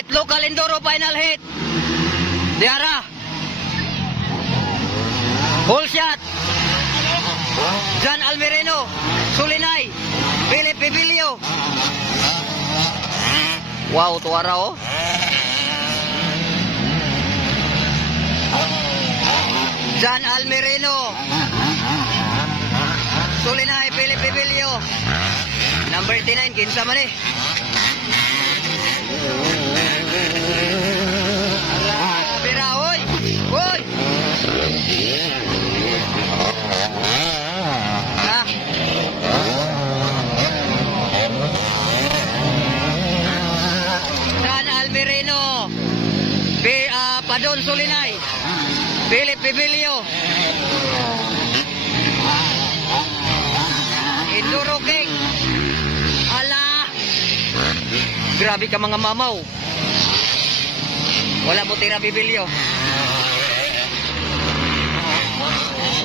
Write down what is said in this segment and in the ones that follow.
Alright, local enduro final hit. Diara. Full shot. John Almireno, Sulinay, Philip Pibilio. Wow, tuwara oh. John Almireno, Sulinay, Philip Pibilio. Number 39, kinsa man eh. Bira, oy! Oy! Ah. Dan Almireno, Padon Sulinay, Philip Pibilio, Enduro King. Ala! Grabe ka mga mamaw. Wala mo tira Pibilio.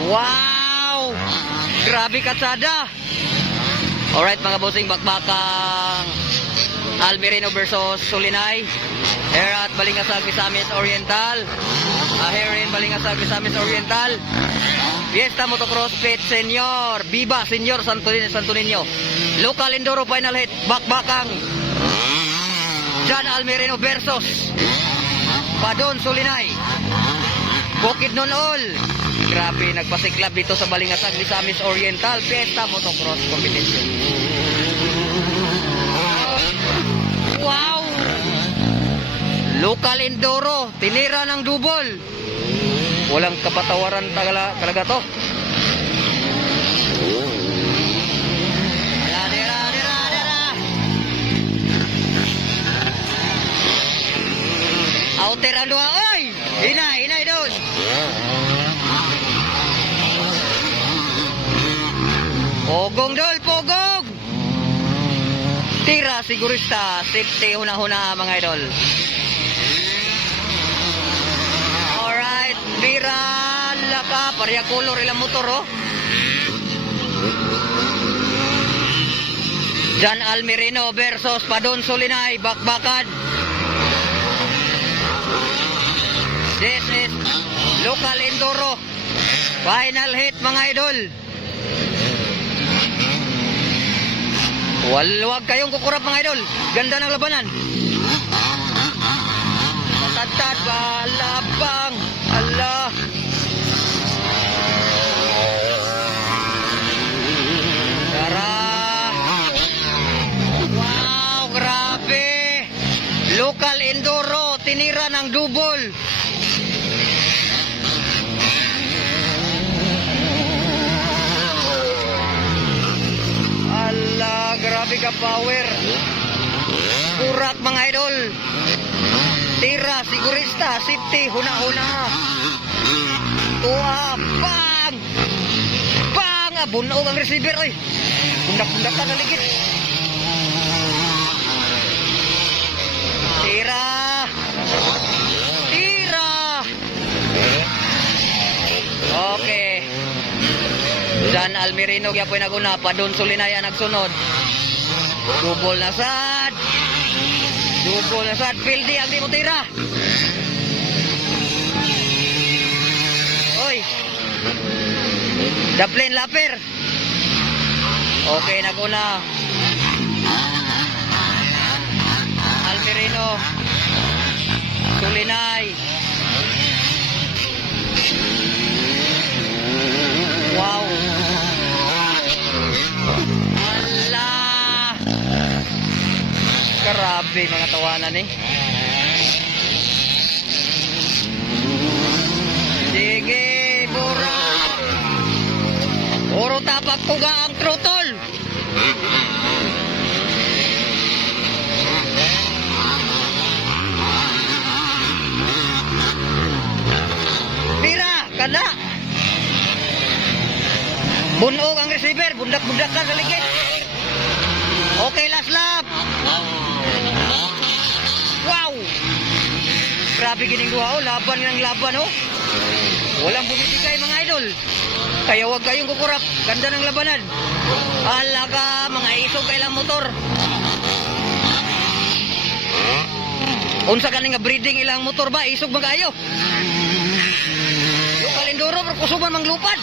Wow! Grabe katsada. Alright mga bossing, bakbakang Almireno versus Sulinay. Here at Balingasag, Misamis Oriental. Here in Balingasag, Misamis Oriental. Fiesta Motocross Pit Senior. Viva Senior Santo Niño. Local Enduro Final Hit. Bakbakang John Almireno versus Padon Sulinay. Bukid Nonol. Grabe, nagpasiklab dito sa Balingasag, Misamis Oriental. Fiesta Motocross Competition. Wow! Local Enduro, tinira ng double. Walang kapatawaran talaga to. Dira. Outer ang dua. Oy! Hinay doon. Pogong dol, pogong. Tira sigurista, safety huna-huna mga idol. Alright, tira laka, pareha color ilang motor oh. John Almireno versus Padon Sulinay, bakbakan. This is local enduro final hit mga idol. Huwag kayong kukurap mga idol. Ganda ng labanan. Matatad ba? Labang. Allah. Tara. Wow, grabe. Local enduro. Tinira ng double. Allah, grabe ka power. Kurak mga idol. Tira, sigurista, safety, huna-huna. Tuwa, bang! Bang! Bunog ang receiver, oy. Bundak-bundak ka na ligit. Tira! Tira! Okay. John Almireno kaya po naguna, Padon Sulinay ang nagsunod. Double na sad. Pildi ang di mo tira. Oy. Daplin Laper. Okay, naguna. Almireno. Sulinay. Wow. Allah. Grabe mga tawanan eh. Sige, bura. Puro tapak tuga ang throttle. Tira, kada. Bunog ang receiver, bundak-bundak ka sa ligid. Okay, last lap. Wow! Grabe gining duha oh, laban ng laban oh. Walang bumitigay mga idol. Kaya huwag kayong kukurap, ganda ng labanan. Alaga, mga isog kailang motor. Unsa kani nga breeding ilang motor ba isog ba kayo? Yung kalenduro pero kusuban manglupad.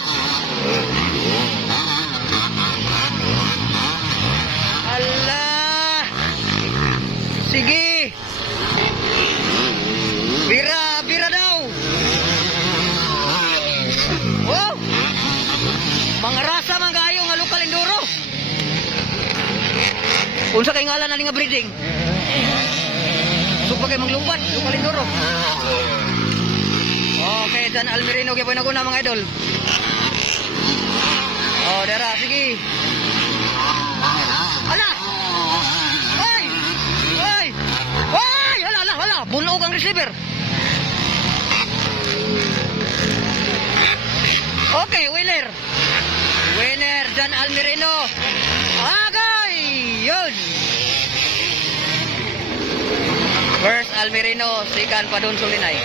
Allah. Sige. Bira daw. Wow. Mga rasa man kayo nga lokal enduro. Unsa kay ngalan ani nga breeding? Supa kay maglupad, lokal enduro. Okay, Dan Almerino kay pinaguna mga idol. Oh, dera, sige. Ala! Hoy! Hoy! Hoy! Hala! Bunog ang receiver. Okay, winner. Winner, Dan Almerino. Agay! Yun! First Almerino, second Padon Sulinay.